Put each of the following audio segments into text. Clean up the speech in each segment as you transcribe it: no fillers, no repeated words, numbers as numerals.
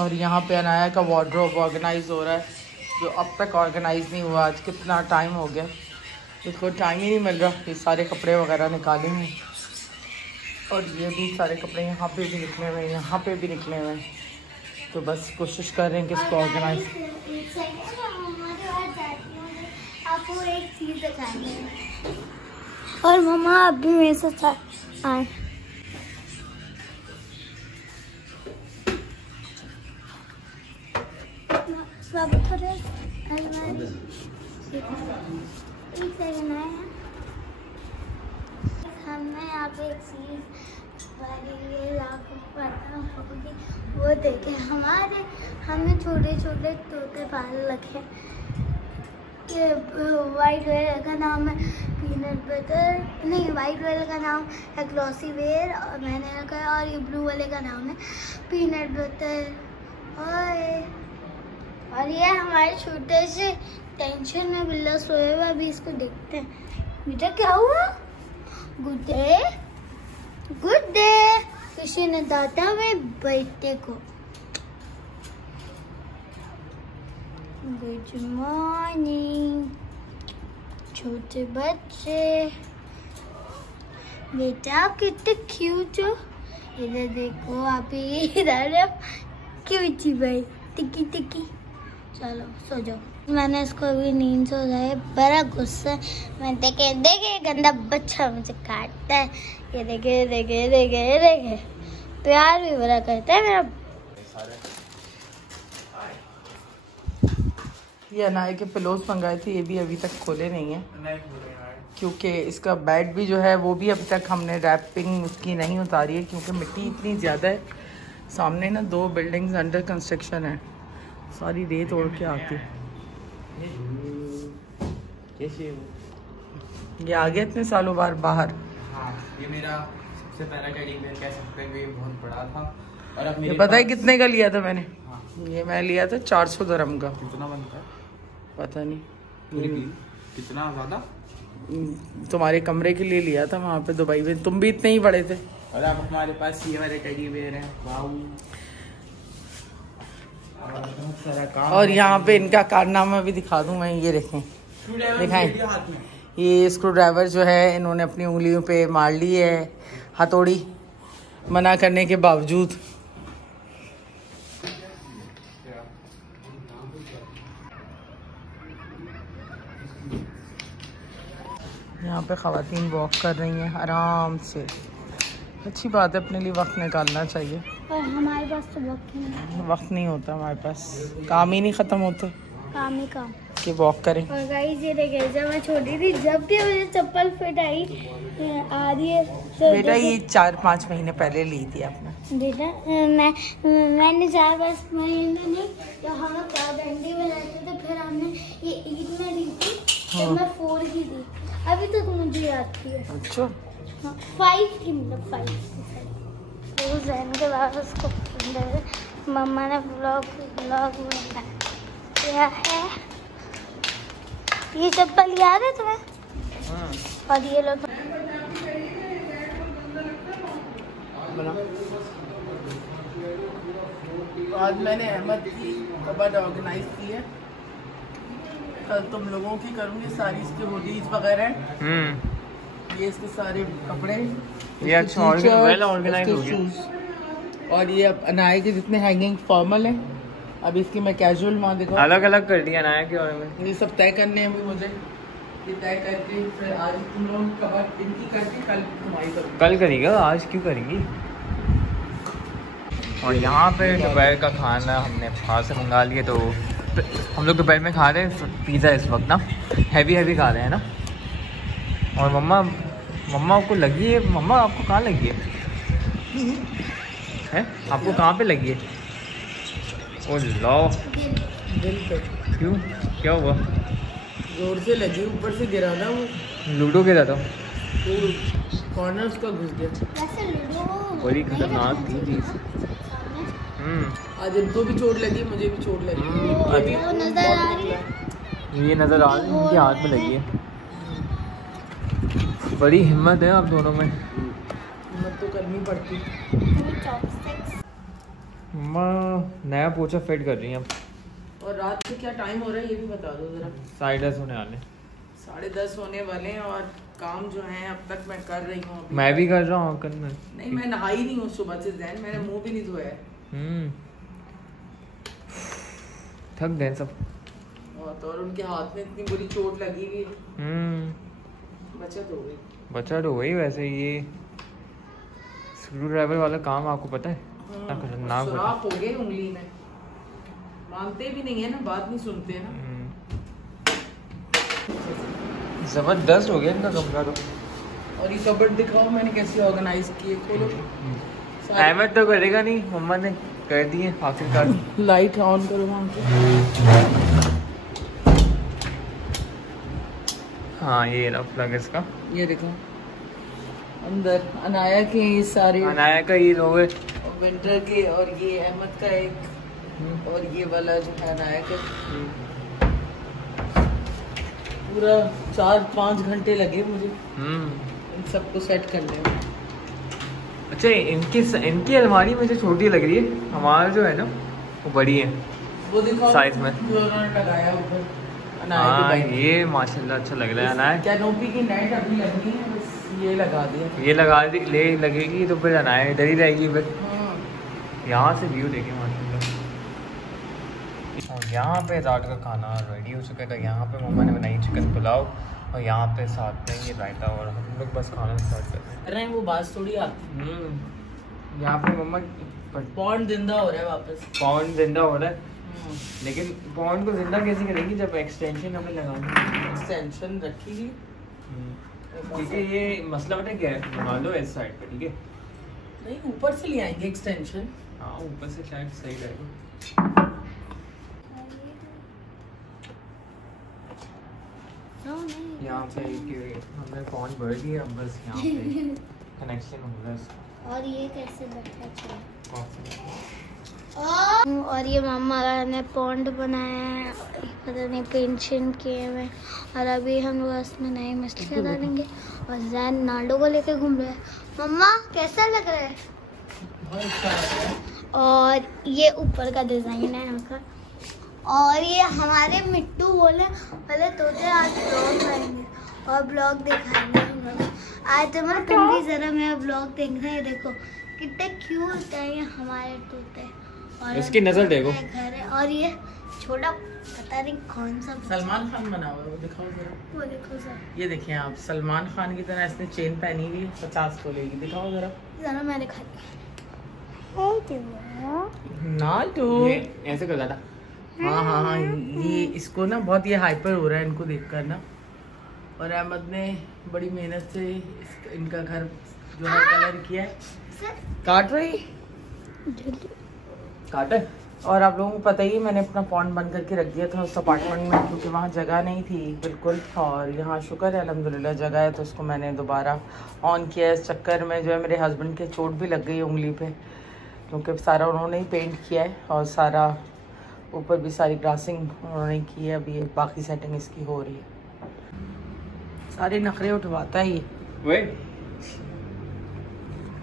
और यहाँ पे अनाया का वार्डरोब ऑर्गेनाइज हो रहा है, जो अब तक ऑर्गेनाइज नहीं हुआ। आज कितना टाइम हो गया, इसको टाइम ही नहीं मिल रहा। ये सारे कपड़े वगैरह निकाले हैं और ये भी सारे कपड़े यहाँ पे भी निकले हुए हैं, यहाँ पे भी निकले हुए हैं। तो बस कोशिश कर रहे हैं कि इसको ऑर्गेनाइज। आपको एक चीज़ दिखानी है और मम्मा आप भी मेरे साथ आए। हमने यहाँ पे एक चीज़ वो देखे, हमने छोटे छोटे तोते पाल रखे। ये वाइट वेयर का नाम है पीनट बटर, नहीं वाइट वेयर का नाम है ग्लॉसी वेयर और मैंने रखा है, और ये ब्लू वाले का नाम है पीनट बटर। और ये हमारे छोटे से टेंशन में बिल्ला सोए हुआ, अभी इसको देखते हैं। बेटा क्या हुआ? Good day, good day. किसी ने डांटा हुए बेटे को। गुड मॉर्निंग छोटे बच्चे। बेटा आप कितने क्यूट हो, इधर देखो। आप इधर क्यूटी भाई, टिकी टिकी। चलो सो जाओ। मैंने इसको अभी नींद से उठाया, बड़ा गुस्सा। मैं देखे गंदा बच्चा मुझे काटता है। ये देखे देखे देखे देखे, प्यार भी बड़ा करता है मेरा। ये अनाया के पिलोज मंगाए थे, ये भी अभी तक खोले नहीं है क्योंकि इसका बेड भी जो है वो भी अभी तक हमने रैपिंग उसकी नहीं उतारी है, क्योंकि मिट्टी इतनी ज़्यादा है। सामने ना 2 बिल्डिंग्स अंडर कंस्ट्रक्शन है, सारी रेत उड़ के आती है। ये आ गया इतने सालों बाद बाहर। हाँ, ये मेरा सबसे पहला टेडी बेयर कह सकते हैं, ये बहुत बड़ा था। और अब ये पता है कितने का लिया था मैंने? हाँ। ये मैं लिया था 400 दिरहम का। कितना बनता है पता नहीं, कितना ज़्यादा। तुम्हारे कमरे के लिए लिया था वहाँ पे दुबई में, तुम भी इतने ही बड़े थे। और अब हमारे पास ये वाले टेडी बेयर हैं। वाह, बहुत सारा काम। और यहाँ पे इनका कारनामा भी दिखा दूँ मैं, ये देखें, दिखाएं। ये स्क्रू ड्राइवर जो है इन्होंने अपनी उंगलियों पे मार ली है हथौड़ी, मना करने के बावजूद। यहाँ पे ख़वातीन वॉक कर रही हैं आराम से। अच्छी बात है, अपने लिए वक्त निकालना चाहिए। और हमारे पास तो वक्त नहीं होता हमारे पास, काम ही नहीं ख़त्म होते, काम ही काम कि वॉक करें। और गाइस ये देखिए, जब मैं छोटी थी, जब भी मुझे चप्पल फिट आई आ रही है तो बेटा ये 4-5 महीने पहले ली थी आपने। बेटा मैंने 4-5 महीने नहीं, जब हम लोग पाबंदी में रहते थे, फिर हमने ये ईद में ली थी। हाँ। जब मैं 4 की थी, अभी तक मुझे याद थी। अच्छा, 5 की, मतलब 5 तो जैन के बाद उसको मम्मा ने ब्लॉग बनाया है। ये चप्पल याद है तुम्हें? हाँ। और ये लो। आज मैंने अहमद की कबर्ड ऑर्गेनाइज की है, कल तुम लोगों की करूँगी सारी इसकी हुडीज वगैरह। ये इसके सारे कपड़े, ये अच्छा वेल ऑर्गेनाइज हो गया। और ये अब अनाया के जितने हैंगिंग फॉर्मल है, अब इसकी मैं कैजुअल वहाँ देखो अलग अलग कर दिया अनाया के बारे में। ये सब तय करने हैं मुझे, ये तय करके फिर आज तुम लोग कबर्ड इनकी करके कल तुम्हारी करूँगी। कल करेगा, आज क्यों करेंगी। और यहाँ पे दोपहर का खाना हमने बाहर से मंगा लिए, तो हम लोग दोपहर में खा रहे हैं पिज़्ज़ा इस वक्त ना, हैवी खा रहे हैं ना। और मम्मा आपको लगी है, मम्मा आपको कहाँ लगी है? आपको कहाँ पे लगी है? ओ लो, दिल पे। क्यों, क्या हुआ? जोर से लगी, ऊपर से गिरा ना वो, लूडो गिरा था, तो कॉर्नर उसका घुस गया। बड़ी खतरनाक थी चीज़। आज इनको भी चोट लगी, मुझे भी चोट लगी। अभी वो नजर आ रही है, ये नज़र आ रही है, इनके हाथ में लगी है। बड़ी हिम्मत है आप दोनों में। हिम्मत तो करनी पड़ती। मम्मा नया पोछा फिट कर रही हैं अब। और रात के क्या टाइम हो रहा है ये भी बता दो जरा। 10:30 होने वाले। 10:30 होने वाले हैं और काम जो है अब तक मैं कर रही हूँ। मैं भी कर रहा हूँ करना। नहीं मैं नहाई नहीं हूँ सुबह से जैन, मैंने मुंह भी नहीं धोया है। थक गए सब। और उनके हाथ में इतनी बुरी चोट लगी हुई है। बचत हो गई। बचत हो गई। वैसे ये स्क्रू ड्राइवर वाला काम आपको पता है कितना खतरनाक होता है। सुराख हो गए उंगली में, मानते भी नहीं है ना, बात नहीं सुनते हैं ना। जबरदस्त हो गया इनका कमरा तो। और ये कबर्ड दिखाओ मैंने कैसे ऑर्गेनाइज किए, खोलो। अहमद तो करेगा नहीं, मम्मा ने कर दिए आखिरकार। लाइट ऑन करो वहाँ पे। हाँ ये रहा प्लग इसका। ये देखो अंदर अनाया के ये सारे, अनाया का ये लोग विंटर के, और ये अहमद का एक, और ये वाला जो है अनाया का। पूरा 4-5 घंटे लगे मुझे इन सबको सेट करने में। अच्छा इनकी अलमारी मुझे छोटी लग रही है, हमारा जो है ना वो बड़ी है। वो दिखाओ साइज में जो उन्होंने लगाया ऊपर। हाँ ये माशाल्लाह अच्छा लग रहा है। अनाया कैनोपी की नेट अभी लगनी है, बस ये लगा दिया। ये लगा दी लगेगी तो फिर अनाया इधर ही रहेगी फिर। यहाँ से व्यू देखें माशाल्लाह। और यहाँ पे रात का खाना रेडी हो चुका है। तो यहाँ पे मम्मा ने बनाई चिकन पुलाव, और यहाँ पे साथ में ये रायता, और हम लोग बस खाना स्टार्ट कर रहे हैं। वो बात थोड़ी आती। यहाँ पे मम्मा पॉन्ड जिंदा हो रहा है वापस। पॉन्ड जिंदा हो रहा है, लेकिन पॉन्ड को जिंदा कैसे करेंगी जब एक्सटेंशन हमें लगानी। एक्सटेंशन रखी हुई। ठीक है ये मसला पता है क्या है, बना लो इस साइड पे। ठीक है नहीं ऊपर से ले आएंगे एक्सटेंशन। हाँ ऊपर से शायद सही रहेगा। यहाँ पे हमने पॉन्ड भर दिया, अब बस यहाँ पे कनेक्शन हो रहा है। और ये कैसे बैठा चला। कॉफी। और ये मामा ने पॉन्ड बनाया है, पता नहीं पेंशन किए हुए। और अभी हम लोग उसमें नई मछलियाँ डालेंगे। और जैन नाल्डो को लेकर घूम रहे हैं। मम्मा कैसा लग रहा है। बहुत अच्छा लग रहा है। और ये ऊपर का डिजाइन है यहाँ का। और ये हमारे मिट्टू बोले पहले तोते आज ब्लॉग बनाएंगे और ब्लॉग दिखाएंगे हम लोग। आज हमारे पिंडी जरा मेरा ब्लॉग देखना है। देखो कितने क्यूट है ये हमारे तोते। और इसकी नजर देखो। घर है। और ये छोटा पता नहीं कौन सा सलमान खान बना हुआ है, वो दिखाओ जरा। वो देखो सर, ये देखें आप, सलमान खान की तरह इसने चेन पहनी हुई है। 50 को लेगी, दिखाओ जरा। जरा मैं दिखाती नाल्डो ऐसे कर था। हाँ ये इसको ना बहुत ये हाइपर हो रहा है इनको देखकर ना। और अहमद ने बड़ी मेहनत से इनका घर जो है कलर किया है। काट रही काटे। और आप लोगों को पता ही है मैंने अपना पॉन्ड बंद करके रख दिया था उस अपार्टमेंट में, क्योंकि वहाँ जगह नहीं थी बिल्कुल। और यहाँ शुक्र है अल्हम्दुलिल्लाह जगह है, तो उसको मैंने दोबारा ऑन किया। इस चक्कर में जो है मेरे हस्बैंड के चोट भी लग गई उंगली पे, क्योंकि सारा उन्होंने ही पेंट किया है और सारा ऊपर भी सारी ग्रासिंग उन्होंने की है। अभी बाकी सेटिंग इसकी हो रही है। सारे नखरे उठवाता है ये।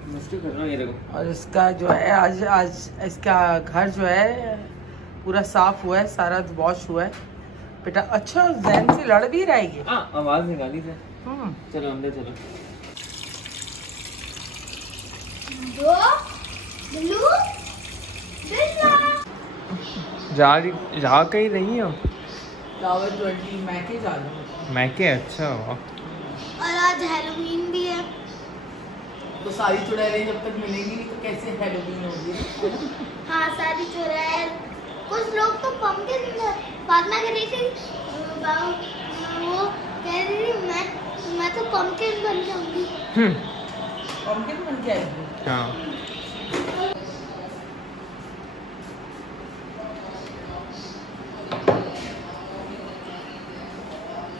कर रहा हूँ, ये देखो। और इसका जो है आज इसका घर जो है पूरा साफ हुआ है, सारा वॉश हुआ है बेटा। अच्छा जैन से लड़ भी रहेगी। आवाज निकाली थे। चलो अंदर चलो। जा कहीं रही हो। टावर 20 मैके जा रहा हूँ। मैके अच्छा हुआ। और आज हैलोवीन भी है। तो सारी चुड़ैलें जब तक मिलेंगी नहीं तो कैसे हैलोवीन होगी। हाँ सारी चुड़ैल। कुछ लोग तो पंपकिन बातना कर रही थी, वो कह रही थी मैं तो पंपकिन बन जाऊंगी। पंपकिन बन के आएगी। हाँ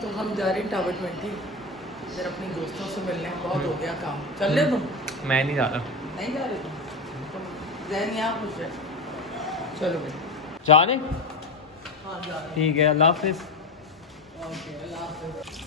तो हम जा रहे हैं टावर 20 फिर अपने दोस्तों से मिलने। बहुत हो गया काम। चल ले तुम। मैं नहीं जा रहा। नहीं जा रहे तुम जैन यहाँ खुश है। चलो भाई जाने। हाँ जा रहे। ठीक है अल्लाह हाफिज़। ओके अल्लाह हाफिज़।